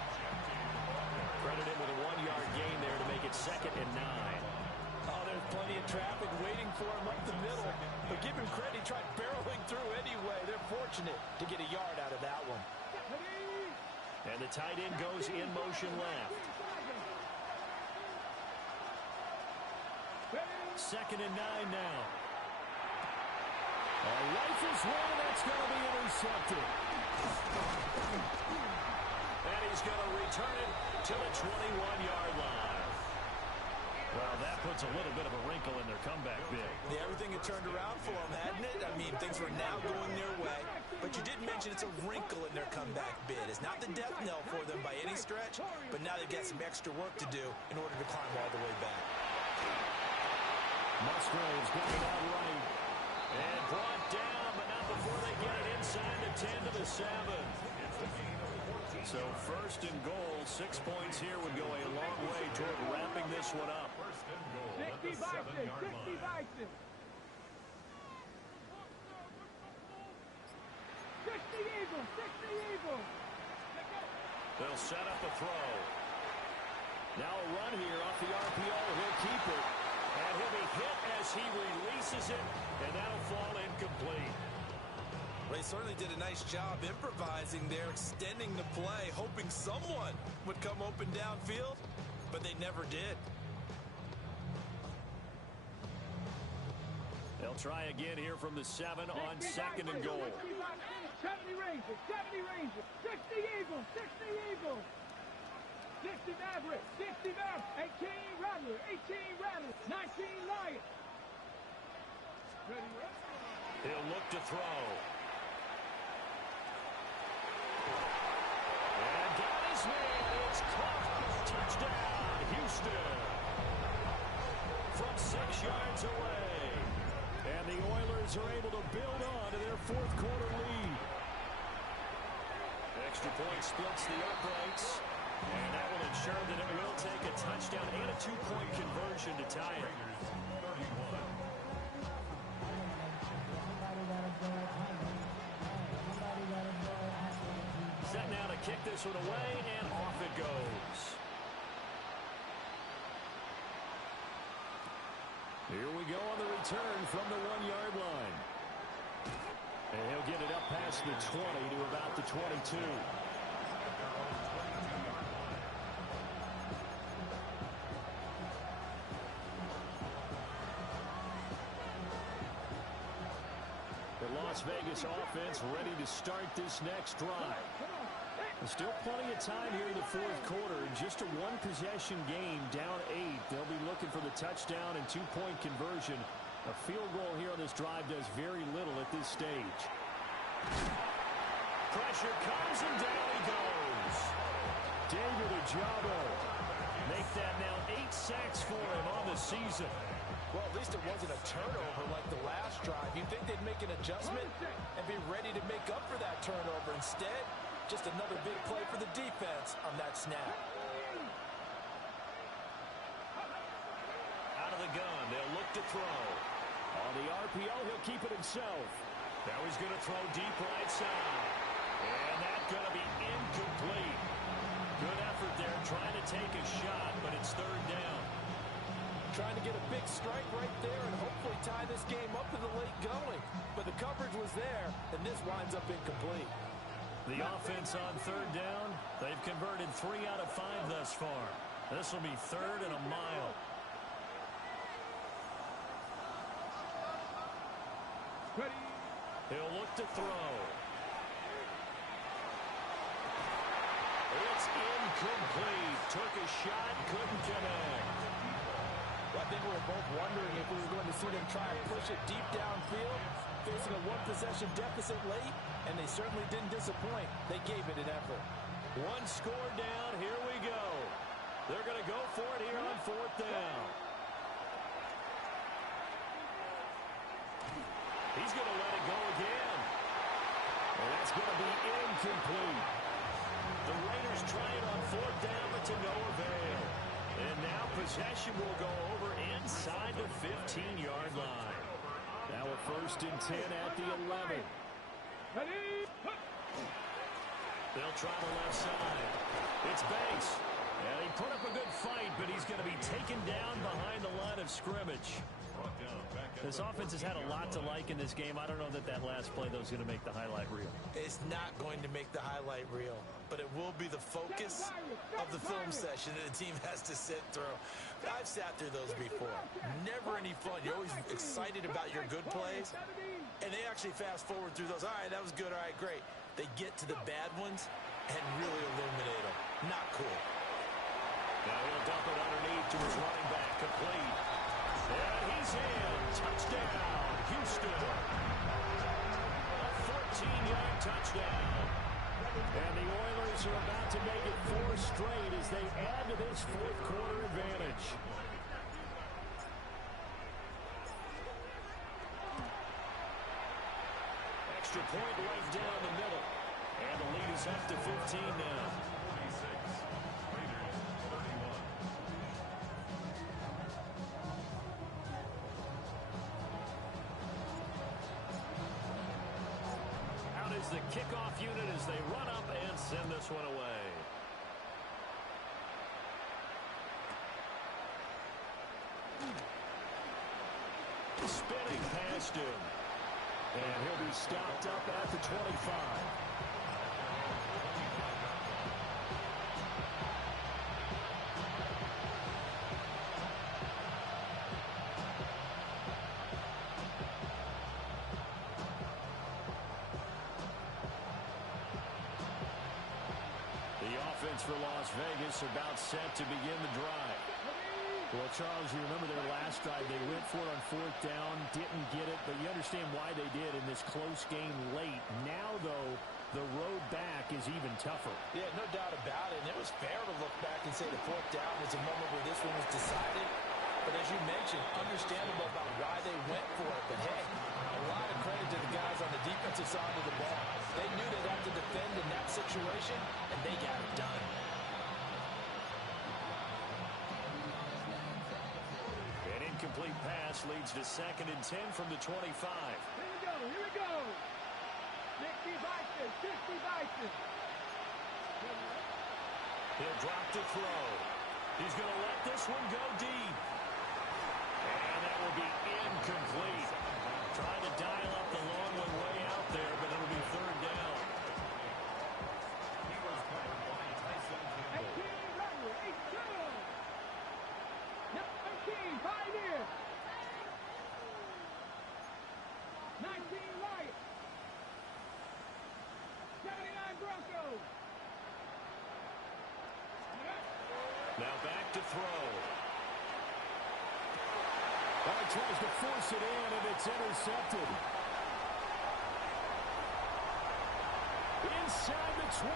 Credit him with a 1-yard gain there to make it 2nd and 9. Oh, there's plenty of traffic waiting for him up the middle. But give him credit, he tried barreling through anyway. They're fortunate to get a yard out of that one. And the tight end goes in motion left. 2nd and 9 now. A rifles one, and that's going to be intercepted. And he's going to return it to the 21-yard line. Well, that puts a little bit of a wrinkle in their comeback bid. Yeah, everything had turned around for them, hadn't it? I mean, things were now going their way. But you did mention it's a wrinkle in their comeback bid. It's not the death knell for them by any stretch, but now they've got some extra work to do in order to climb all the way back. Musgraves got it out right. And brought down, but not before they get it inside the 10 to the 7. So 1st and goal, 6 points here would go a long way toward wrapping this one up. 1st and goal at the 7-yard line. 60 Eagles, 60 Eagles. They'll set up a throw. Now a run here off the RPO. He'll keep it. And he'll be hit as he releases it, and that'll fall incomplete. They certainly did a nice job improvising there, extending the play, hoping someone would come open downfield, but they never did. They'll try again here from the 7 on 2nd and goal. 70 Rangers, 70 Rangers, 60 Eagles, 60 Eagles. 60 Mavericks, 60 Mavericks, 18 Rattlers, 18 Rattlers, 19 Lions. Ready, He'll look to throw. And got his man. It's caught. Touchdown, Houston. From 6 yards away. And the Oilers are able to build on to their 4th quarter lead. Extra point splits the uprights. And that will ensure that it will take a touchdown and a 2-point conversion to tie it. Set now to kick this one away, and off it goes. Here we go on the return from the 1-yard line. And he'll get it up past the 20 to about the 22. The Las Vegas offense ready to start this next drive. There's still plenty of time here in the 4th quarter. Just a 1-possession game, down 8. They'll be looking for the touchdown and 2-point conversion. A field goal here on this drive does very little at this stage. Pressure comes, and down he goes. David Ojabo. Make that now 8 sacks for him on the season. Well, at least it wasn't a turnover like the last drive. You'd think they'd make an adjustment and be ready to make up for that turnover. Instead, just another big play for the defense on that snap. Out of the gun, they'll look to throw. On the RPO, he'll keep it himself. Now he's going to throw deep right side. And that's going to be incomplete. Good effort there, trying to take a shot, but it's 3rd down. Trying to get a big strike right there and hopefully tie this game up in the late going. But the coverage was there, and this winds up incomplete. The offense on 3rd down, they've converted 3 out of 5 thus far. This will be 3rd and a mile. ready. He'll look to throw. It's incomplete. Took a shot, couldn't connect. I think we were both wondering if we were going to see them try and push it deep downfield, facing a 1-possession deficit late, and they certainly didn't disappoint. They gave it an effort. 1 score down. Here we go. They're going to go for it here on 4th down. He's going to let it go again. And that's going to be incomplete. The Raiders try it on 4th down, but to no avail. And now possession will go over inside the 15-yard line. Now a 1st and 10 at the 11. Ready. They'll try the left side. It's Banks. And he put up a good fight, but he's going to be taken down behind the line of scrimmage. This offense has had a lot to like in this game. I don't know that last play, though, is going to make the highlight reel. It's not going to make the highlight reel, but it will be the focus of the film session that the team has to sit through. I've sat through those before. Never any fun. You're always excited about your good plays, and they actually fast forward through those. All right, that was good. All right, great. They get to the bad ones and really illuminate them. Not cool. Now he'll dump it underneath to his running back, complete. And he's in. Touchdown, Houston. A 14-yard touchdown. And the Oilers are about to make it 4 straight as they add to this 4th quarter advantage. Extra point right down the middle. And the lead is up to 15 now. The kickoff unit as they run up and send this one away. Spinning past him. And he'll be stopped up at the 25. The offense for Las Vegas about set to begin the drive. Well, Charles, you remember their last drive. They went for it on fourth down, didn't get it, but you understand why they did in this close game late. Now, though, the road back is even tougher. Yeah, no doubt about it. And it was fair to look back and say the fourth down was a moment where this one was decided. But as you mentioned, understandable about why they went for it. But, hey, a lot of credit to the guys on the defensive side of the ball. They knew they'd have to defend in that situation, and they got it done. An incomplete pass leads to 2nd and 10 from the 25. Here we go. 60 Vikings, 60 Vikings. He'll drop to throw. He's going to let this one go deep. And that will be incomplete. Trying to dial up the long one way out there, but it'll be 3rd down. 18 Rattler, 18. Yep, 18, Pioneer. 19 Lions. 79 Broncos. Now back to throw. He tries to force it in, and it's intercepted. Inside the 20.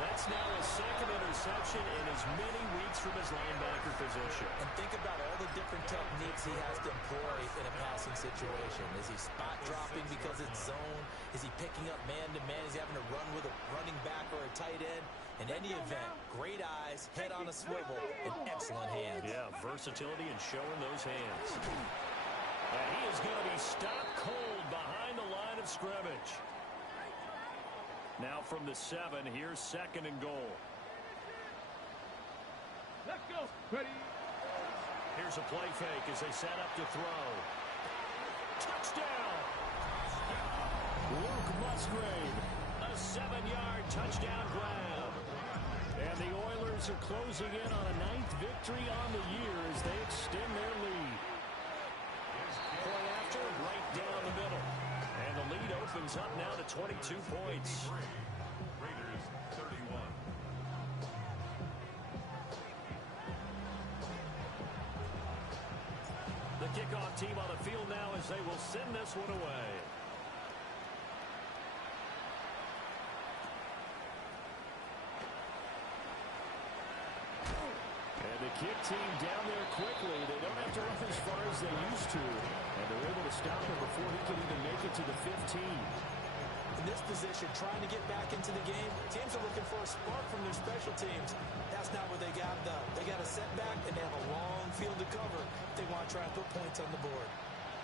That's now his 2nd interception in as many weeks from his linebacker position. And think about all the different techniques he has to employ in a passing situation. Is he spot dropping because it's zone? Is he picking up man-to-man? Is he having to run with a running back or a tight end? In any event, great eyes, head on a swivel, and excellent hands. Yeah, versatility and showing those hands. And he is going to be stopped cold behind the line of scrimmage. Now from the 7, here's 2nd and goal. Let's go. Ready. Here's a play fake as they set up to throw. Touchdown! Luke Musgrave, a 7-yard touchdown grab. And the Oilers are closing in on a 9th victory on the year as they extend their lead. Point after, right down the middle. And the lead opens up now to 22 points. Raiders 31. The kickoff team on the field now as they will send this one away. And the kick team down there quickly. They don't have to run as far as they used to. And they're able to stop him before he can even make it to the 15. In this position, trying to get back into the game, teams are looking for a spark from their special teams. That's not what they got, though. They got a setback, and they have a long field to cover if they want to try and put points on the board.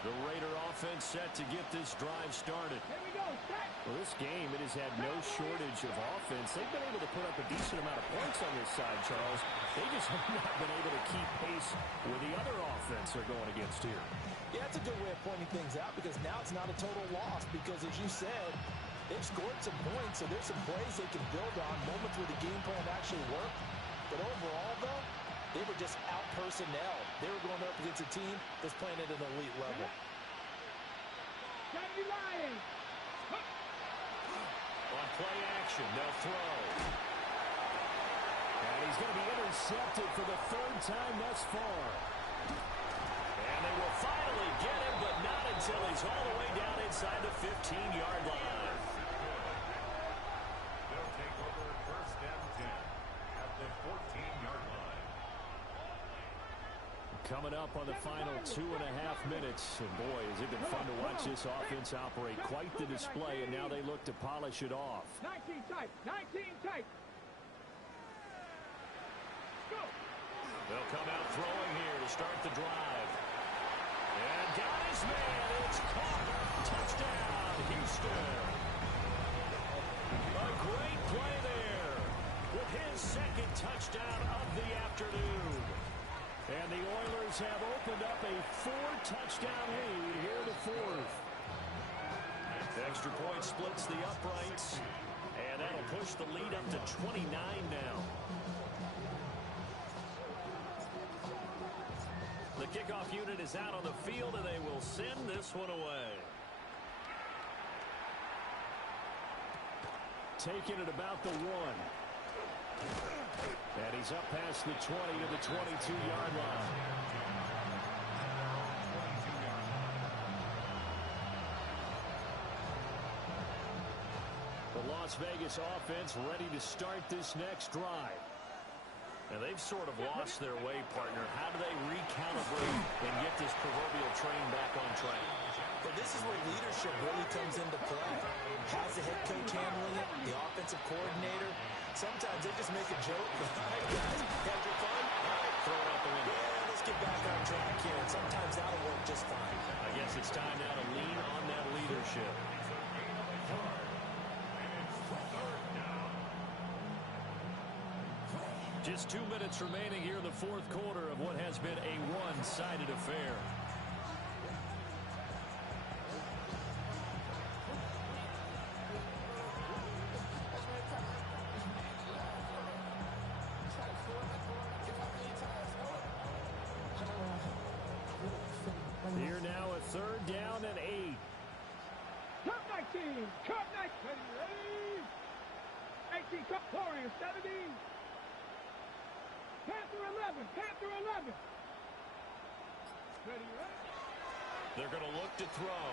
The Raider offense set to get this drive started. Here we go. Set. Well, this game, it has had no shortage of offense. They've been able to put up a decent amount of points on this side, Charles. They just have not been able to keep pace with the other offense they're going against here. Yeah, that's a good way of pointing things out because now it's not a total loss because, as you said, they've scored some points, so there's some plays they can build on, moments where the game plan actually worked. But overall, though, they were just out-personnel. They were going up against a team that's playing at an elite level. Johnny Lions. On play action, they'll throw. And he's going to be intercepted for the 3rd time thus far. And they will finally get him, but not until he's all the way down inside the 15-yard line. They'll take over 1st and 10 at the 14-yard line. Coming up on the final 2.5 minutes. And boy, has it been fun to watch this offense operate. Quite the display, and now they look to polish it off. 19 tight. 19 tight. Go. They'll come out throwing here to start the drive. And got his man. It's caught. Touchdown, Houston. A great play there with his 2nd touchdown of the afternoon. And the Oilers have opened up a 4-touchdown lead here in the fourth. Extra point splits the uprights, and that'll push the lead up to 29 now. The kickoff unit is out on the field, and they will send this one away. Taking it about the 1. And he's up past the 20 to the 22-yard line. The Las Vegas offense ready to start this next drive. And they've sort of lost their way, partner. How do they recalibrate and get this proverbial train back on track? But this is where leadership really comes into play. How's the head coach handling it? The offensive coordinator? Sometimes they just make a joke. All right, guys, had your fun? All right, throw it out the window. Yeah, let's get back on track here. And sometimes that'll work just fine. I guess it's time now to lean on that leadership. Just 2 minutes remaining here in the fourth quarter of what has been a one-sided affair. Here now a 3rd down and 8. Cup 19. Cup 19. 18. Cup Warriors 17. Panther 11. Panther 11. Ready, right? They're going to look to throw.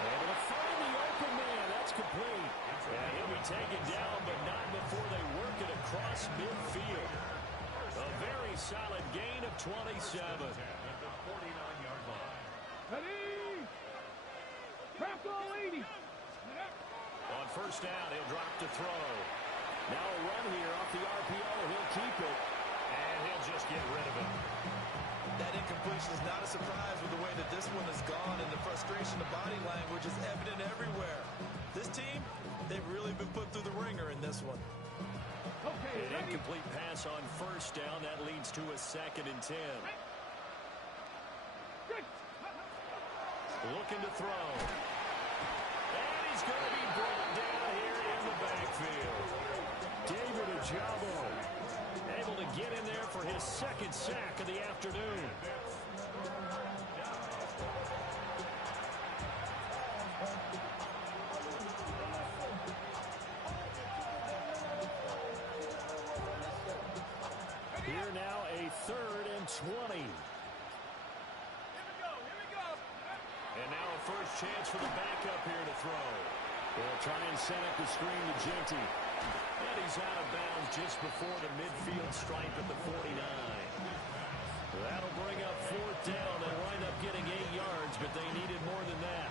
Able to find the open man. That's complete. And he'll be taken down, but not before they work it across midfield. A very solid gain of 27. Ready? Panther 80. On first down, he'll drop to throw. Now a run here off the RPO. He'll keep it, and he'll just get rid of it. That incompletion is not a surprise with the way that this one has gone, and the frustration, the body language is evident everywhere. This team, they've really been put through the ringer in this one. Okay, An ready? incomplete pass on first down. That leads to a 2nd and 10. Looking to throw. And he's going to be brought down here in the backfield. David Ojabo able to get in there for his 2nd sack of the afternoon. Here now a 3rd and 20. And now a first chance for the backup here to throw. They'll try and set up the screen to Ginty. And he's out of bounds just before the midfield stripe at the 49. That'll bring up 4th down. They wind up getting 8 yards, but they needed more than that.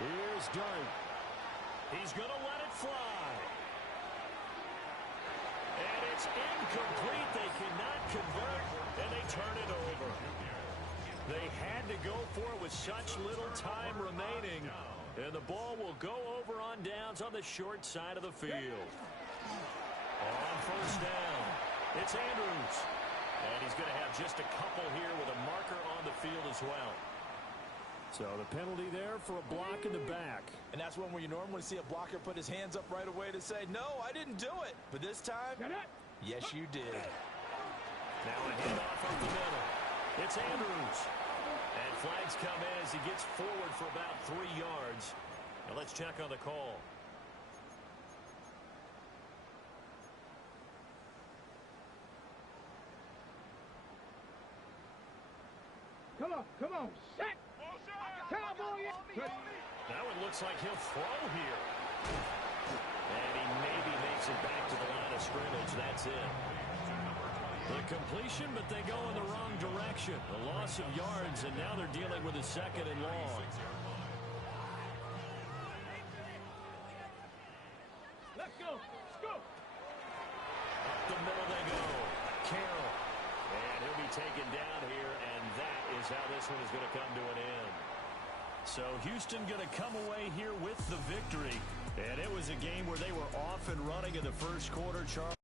Here's Dart. He's going to let it fly. And it's incomplete. They cannot convert, and they turn it over. They had to go for it with such little time remaining, and the ball will go over on downs on the short side of the field. On first down, it's Andrews. And he's going to have just a couple here with a marker on the field as well. So the penalty there for a block in the back. And that's one where you normally see a blocker put his hands up right away to say, no, I didn't do it. But this time, yes, you did. Now a handoff up the middle. It's Andrews. And flags come in as he gets forward for about 3 yards. Now let's check on the call. Come on, set! Cowboy! Now it looks like he'll throw here. And he maybe makes it back to the line of scrimmage. That's it. The completion, but they go in the wrong direction. A loss of yards, and now they're dealing with a 2nd and long. Let's go! Let's go! Up the middle they go. Carroll. And he'll be taken down here, and that is how this one is going to come to an end. So Houston going to come away here with the victory. And it was a game where they were off and running in the first quarter, Charles.